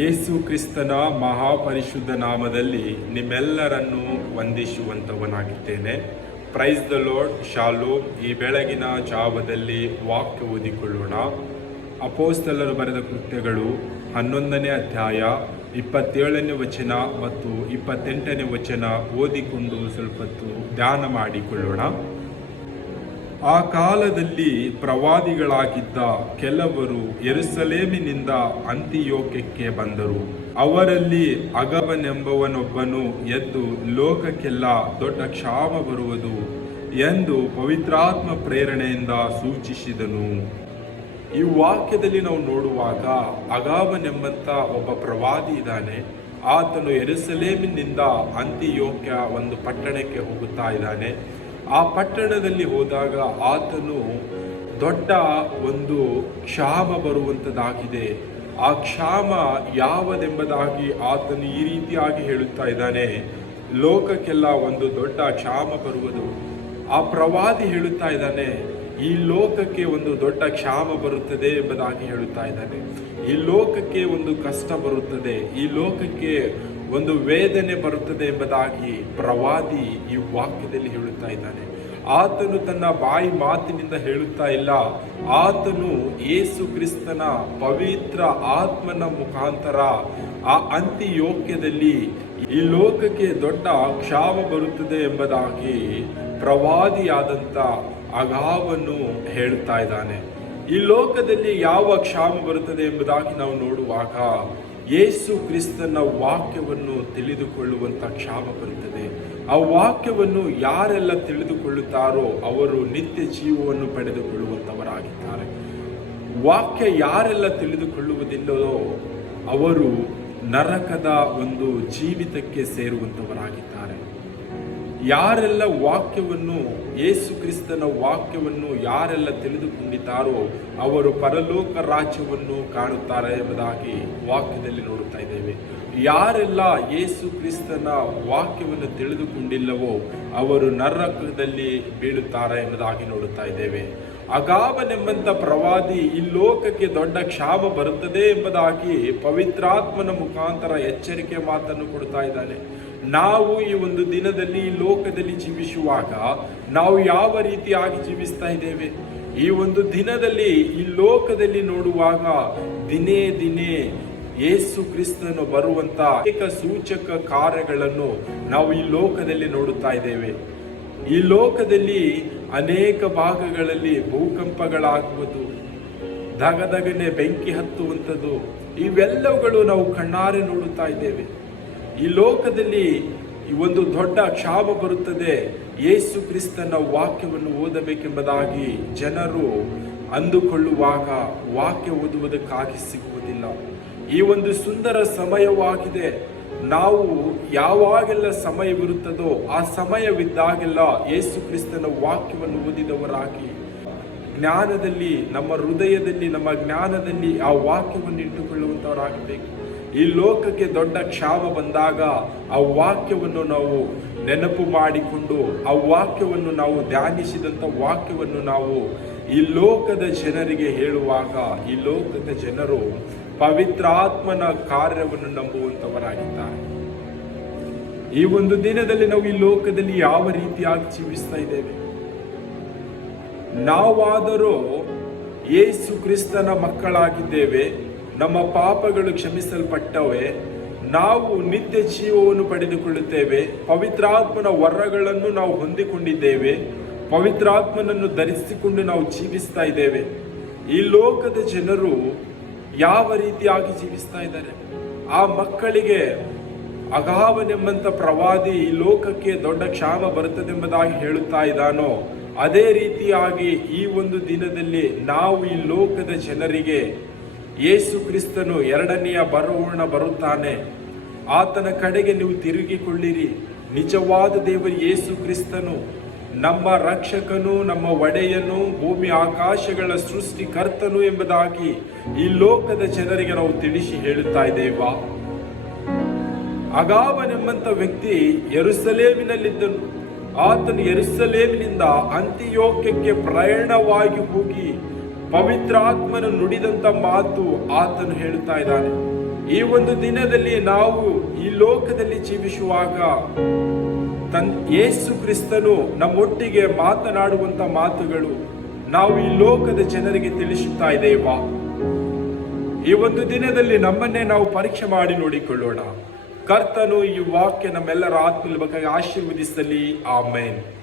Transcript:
ಯೇಸು ಕ್ರಿಸ್ತನ ಮಹಾಪರಿಶುದ್ಧ ನಾಮದಲ್ಲಿ ನಿಮ್ಮೆಲ್ಲರನ್ನು ವಂದಿಸುವಂಥವನಾಗಿದ್ದೇನೆ. ಪ್ರೈಸ್ ದ ಲೋಡ್ ಶಾಲು, ಈ ಬೆಳಗಿನ ಜಾವದಲ್ಲಿ ವಾಕ್ಯ ಓದಿಕೊಳ್ಳೋಣ. ಅಪೋಸ್ತಲರು ಬರೆದ ಕೃತ್ಯಗಳು ಹನ್ನೊಂದನೇ ಅಧ್ಯಾಯ ಇಪ್ಪತ್ತೇಳನೇ ವಚನ ಮತ್ತು ಇಪ್ಪತ್ತೆಂಟನೇ ವಚನ ಓದಿಕೊಂಡು ಸ್ವಲ್ಪ ಹೊತ್ತು ಧ್ಯಾನ ಮಾಡಿಕೊಳ್ಳೋಣ. ಆ ಕಾಲದಲ್ಲಿ ಪ್ರವಾದಿಗಳಾಗಿದ್ದ ಕೆಲವರು ಎರುಸಲೇಮಿನಿಂದ ಅಂತಿಯೋಕ್ಯಕ್ಕೆ ಬಂದರು. ಅವರಲ್ಲಿ ಅಗವನೆಂಬವನೊಬ್ಬನು ಎದ್ದು ಲೋಕಕ್ಕೆಲ್ಲ ದೊಡ್ಡ ಕ್ಷಾಮ ಬರುವುದು ಎಂದು ಪವಿತ್ರಾತ್ಮ ಪ್ರೇರಣೆಯಿಂದ ಸೂಚಿಸಿದನು. ಈ ವಾಕ್ಯದಲ್ಲಿ ನಾವು ನೋಡುವಾಗ ಅಗಾವನೆಂಬಂತ ಒಬ್ಬ ಪ್ರವಾದಿ ಇದ್ದಾನೆ. ಆತನು ಎರುಸಲೇಮಿನಿಂದ ಅಂತಿಯೋಕ್ಯ ಒಂದು ಪಟ್ಟಣಕ್ಕೆ ಹೋಗುತ್ತಾ ಇದ್ದಾನೆ. ಆ ಪಟ್ಟಣದಲ್ಲಿ ಹೋದಾಗ ಆತನು ದೊಡ್ಡ ಒಂದು ಕ್ಷಾಮ ಬರುವಂಥದ್ದಾಗಿದೆ ಆ ಕ್ಷಾಮ ಯಾವದೆಂಬುದಾಗಿ ಆತನು ಈ ರೀತಿಯಾಗಿ ಹೇಳುತ್ತಾ ಇದ್ದಾನೆ. ಲೋಕಕ್ಕೆಲ್ಲ ಒಂದು ದೊಡ್ಡ ಕ್ಷಾಮ ಬರುವುದು. ಆ ಪ್ರವಾದಿ ಹೇಳುತ್ತಾ ಇದ್ದಾನೆ, ಈ ಲೋಕಕ್ಕೆ ಒಂದು ದೊಡ್ಡ ಕ್ಷಾಮ ಬರುತ್ತದೆ ಎಂಬುದಾಗಿ ಹೇಳುತ್ತಾ ಇದ್ದಾನೆ. ಈ ಲೋಕಕ್ಕೆ ಒಂದು ಕಷ್ಟ ಬರುತ್ತದೆ. ಈ ಲೋಕಕ್ಕೆ ಒಂದು ವೇದನೆ ಬರುತ್ತದೆ ಎಂಬುದಾಗಿ ಪ್ರವಾದಿ ಈ ವಾಕ್ಯದಲ್ಲಿ ಹೇಳುತ್ತಾ ಇದ್ದಾನೆ. ಆತನು ತನ್ನ ಬಾಯಿ ಮಾತಿನಿಂದ ಹೇಳುತ್ತಾ ಇಲ್ಲ. ಆತನು ಏಸು ಕ್ರಿಸ್ತನ ಪವಿತ್ರ ಆತ್ಮನ ಮುಖಾಂತರ ಆ ಅಂತ್ಯಯೋಗ್ಯದಲ್ಲಿ ಈ ಲೋಕಕ್ಕೆ ದೊಡ್ಡ ಕ್ಷಾಮ ಬರುತ್ತದೆ ಎಂಬುದಾಗಿ ಪ್ರವಾದಿಯಾದಂಥ ಅಗಾವನ್ನು ಹೇಳುತ್ತಾ ಇದ್ದಾನೆ. ಈ ಲೋಕದಲ್ಲಿ ಯಾವ ಕ್ಷಾಮ ಬರುತ್ತದೆ ಎಂಬುದಾಗಿ ನಾವು ನೋಡುವಾಗ ಯೇಸು ಕ್ರಿಸ್ತನ ವಾಕ್ಯವನ್ನು ತಿಳಿದುಕೊಳ್ಳುವಂಥ ಕ್ಷಾಮ ಬರುತ್ತದೆ. ಆ ವಾಕ್ಯವನ್ನು ಯಾರೆಲ್ಲ ತಿಳಿದುಕೊಳ್ಳುತ್ತಾರೋ ಅವರು ನಿತ್ಯ ಜೀವವನ್ನು ಪಡೆದುಕೊಳ್ಳುವಂಥವರಾಗಿದ್ದಾರೆ ವಾಕ್ಯ ಯಾರೆಲ್ಲ ತಿಳಿದುಕೊಳ್ಳುವುದಿಲ್ಲವೋ ಅವರು ನರಕದ ಒಂದು ಜೀವಿತಕ್ಕೆ ಸೇರುವಂತವರಾಗಿದ್ದಾರೆ. ಯಾರೆಲ್ಲ ವಾಕ್ಯವನ್ನು, ಯೇಸು ಕ್ರಿಸ್ತನ ವಾಕ್ಯವನ್ನು ಯಾರೆಲ್ಲ ತಿಳಿದುಕೊಂಡಿದ್ದಾರೋ ಅವರು ಪರಲೋಕ ರಾಜ್ಯವನ್ನು ಕಾಣುತ್ತಾರೆ ಎಂಬುದಾಗಿ ವಾಕ್ಯದಲ್ಲಿ ನೋಡುತ್ತಾ ಇದ್ದೇವೆ. ಯಾರೆಲ್ಲ ಯೇಸು ಕ್ರಿಸ್ತನ ವಾಕ್ಯವನ್ನು ತಿಳಿದುಕೊಂಡಿಲ್ಲವೋ ಅವರು ನರಕದಲ್ಲಿ ಬೀಳುತ್ತಾರೆ ಎಂಬುದಾಗಿ ನೋಡುತ್ತಾ ಇದ್ದೇವೆ. ಅಗಾವನೆಂಬಂತ ಪ್ರವಾದಿ ಈ ಲೋಕಕ್ಕೆ ದೊಡ್ಡ ಕ್ಷಾಮ ಬರುತ್ತದೆ ಎಂಬುದಾಗಿ ಪವಿತ್ರಾತ್ಮನ ಮುಖಾಂತರ ಎಚ್ಚರಿಕೆ ಮಾತನ್ನು ಕೊಡ್ತಾ ಇದ್ದಾನೆ. ನಾವು ಈ ಒಂದು ದಿನದಲ್ಲಿ ಈ ಲೋಕದಲ್ಲಿ ಜೀವಿಸುವಾಗ ನಾವು ಯಾವ ರೀತಿಯಾಗಿ ಜೀವಿಸ್ತಾ ಇದ್ದೇವೆ? ಈ ಒಂದು ದಿನದಲ್ಲಿ ಈ ಲೋಕದಲ್ಲಿ ನೋಡುವಾಗ ದಿನೇ ದಿನೇ ಯೇಸು ಕ್ರಿಸ್ತನು ಬರುವಂತ ಏಕ ಸೂಚಕ ಕಾರ್ಯಗಳನ್ನು ನಾವು ಈ ಲೋಕದಲ್ಲಿ ನೋಡುತ್ತಾ ಇದ್ದೇವೆ. ಈ ಲೋಕದಲ್ಲಿ ಅನೇಕ ಭಾಗಗಳಲ್ಲಿ ಭೂಕಂಪಗಳಾಗುವುದು ದಗದಗನೆ ಬೆಂಕಿ ಹತ್ತುವಂಥದ್ದು, ಇವೆಲ್ಲವುಗಳು ನಾವು ಕಣ್ಣಾರೆ ನೋಡುತ್ತಾ ಇದ್ದೇವೆ. ಈ ಲೋಕದಲ್ಲಿ ಒಂದು ದೊಡ್ಡ ಕ್ಷಾಮ ಬರುತ್ತದೆ. ಯೇಸು ಕ್ರಿಸ್ತನ ವಾಕ್ಯವನ್ನು ಓದಬೇಕೆಂಬುದಾಗಿ ಜನರು ಅಂದುಕೊಳ್ಳುವಾಗ ವಾಕ್ಯ ಓದುವುದಕ್ಕಾಗಿ ಸಿಗುವುದಿಲ್ಲ. ಈ ಒಂದು ಸುಂದರ ಸಮಯವಾಗಿದೆ. ನಾವು ಯಾವಾಗೆಲ್ಲ ಸಮಯವಿರುತ್ತದೋ ಆ ಸಮಯವಿದ್ದಾಗೆಲ್ಲ ಯೇಸು ಕ್ರಿಸ್ತನ ವಾಕ್ಯವನ್ನು ಓದಿದವರಾಗಿ ಜ್ಞಾನದಲ್ಲಿ, ನಮ್ಮ ಹೃದಯದಲ್ಲಿ, ನಮ್ಮ ಜ್ಞಾನದಲ್ಲಿ ಆ ವಾಕ್ಯವನ್ನು ಇಟ್ಟುಕೊಳ್ಳುವಂತವರಾಗಬೇಕು. ಈ ಲೋಕಕ್ಕೆ ದೊಡ್ಡ ಕ್ಷಾಮ ಬಂದಾಗ ಆ ವಾಕ್ಯವನ್ನು ನಾವು ನೆನಪು ಮಾಡಿಕೊಂಡು, ಆ ವಾಕ್ಯವನ್ನು ನಾವು ಧ್ಯಾನಿಸಿದಂಥ ವಾಕ್ಯವನ್ನು ನಾವು ಈ ಲೋಕದ ಜನರಿಗೆ ಹೇಳುವಾಗ, ಈ ಲೋಕದ ಜನರು ಪವಿತ್ರಾತ್ಮನ ಕಾರ್ಯವನ್ನು ನಂಬುವಂತವರಾಗಿದ್ದಾರೆ ಈ ಒಂದು ದಿನದಲ್ಲಿ ನಾವು ಈ ಲೋಕದಲ್ಲಿ ಯಾವ ರೀತಿಯಾಗಿ ಜೀವಿಸ್ತಾ ಇದ್ದೇವೆ? ನಾವಾದರೂ ಯೇಸು ಕ್ರಿಸ್ತನ ಮಕ್ಕಳಾಗಿದ್ದೇವೆ, ನಮ್ಮ ಪಾಪಗಳು ಕ್ಷಮಿಸಲ್ಪಟ್ಟವೆ, ನಾವು ನಿತ್ಯ ಜೀವವನ್ನು ಪಡೆದುಕೊಳ್ಳುತ್ತೇವೆ, ಪವಿತ್ರಾತ್ಮನ ವರಗಳನ್ನು ನಾವು ಹೊಂದಿಕೊಂಡಿದ್ದೇವೆ, ಪವಿತ್ರಾತ್ಮನನ್ನು ಧರಿಸಿಕೊಂಡು ನಾವು ಜೀವಿಸ್ತಾ ಇದ್ದೇವೆ. ಈ ಲೋಕದ ಜನರು ಯಾವ ರೀತಿಯಾಗಿ ಜೀವಿಸ್ತಾ ಇದ್ದಾರೆ? ಆ ಮಕ್ಕಳಿಗೆ ಅಗಾವನೆಂಬಂಥ ಪ್ರವಾದಿ ಈ ಲೋಕಕ್ಕೆ ದೊಡ್ಡ ಕ್ಷಾಮ ಬರುತ್ತದೆಂಬುದಾಗಿ ಹೇಳುತ್ತಾ ಇದ್ದಾನೋ, ಅದೇ ರೀತಿಯಾಗಿ ಈ ಒಂದು ದಿನದಲ್ಲಿ ನಾವು ಈ ಲೋಕದ ಜನರಿಗೆ ಯೇಸು ಕ್ರಿಸ್ತನು ಎರಡನೆಯ ಬರೋಣ ಬರುತ್ತಾನೆ. ಆತನ ಕಡೆಗೆ ನೀವು ತಿರುಗಿಕೊಳ್ಳಿರಿ. ನಿಜವಾದ ದೇವರು ಯೇಸು ಕ್ರಿಸ್ತನು. ನಮ್ಮ ರಕ್ಷಕನು, ನಮ್ಮ ಒಡೆಯನು, ಭೂಮಿ ಆಕಾಶಗಳ ಸೃಷ್ಟಿಕರ್ತನು ಎಂಬುದಾಗಿ ಈ ಲೋಕದ ಜನರಿಗೆ ನಾವು ತಿಳಿಸಿ ಹೇಳುತ್ತಾ ಇದ್ದೇವಾ. ಅಗಾವನೆಂಬಂತ ವ್ಯಕ್ತಿ ಎರುಸಲೇಮಿನಲ್ಲಿದ್ದನು ಆತನು ಎರುಸಲೇಮಿನಿಂದ ಅಂತ್ಯಯೋಗ್ಯಕ್ಕೆ ಪ್ರಯಾಣವಾಗಿ ಹೋಗಿ ಪವಿತ್ರಾತ್ಮನು ನುಡಿದಂತ ಮಾತು ಆತನು ಹೇಳುತ್ತಾ ಇದ್ದಾನೆ. ಈ ಒಂದು ದಿನದಲ್ಲಿ ನಾವು ಈ ಲೋಕದಲ್ಲಿ ಜೀವಿಸುವಾಗ ತನ್ ಯೇಸು ಕ್ರಿಸ್ತನು ನಮ್ಮೊಟ್ಟಿಗೆ ಮಾತನಾಡುವಂತ ಮಾತುಗಳು ನಾವು ಈ ಲೋಕದ ಜನರಿಗೆ ತಿಳಿಸುತ್ತಾ ಇದ್ದೇವಾ? ಈ ಒಂದು ದಿನದಲ್ಲಿ ನಮ್ಮನ್ನೇ ನಾವು ಪರೀಕ್ಷೆ ಮಾಡಿ ನೋಡಿಕೊಳ್ಳೋಣ. ಕರ್ತನು ಈ ವಾಕ್ಯ ನಮ್ಮೆಲ್ಲರ ಆತ್ಮಲ್ಲಿ ಬಗ್ಗೆ ಆಶೀರ್ವದಿಸಲಿ. ಆಮೇನ್.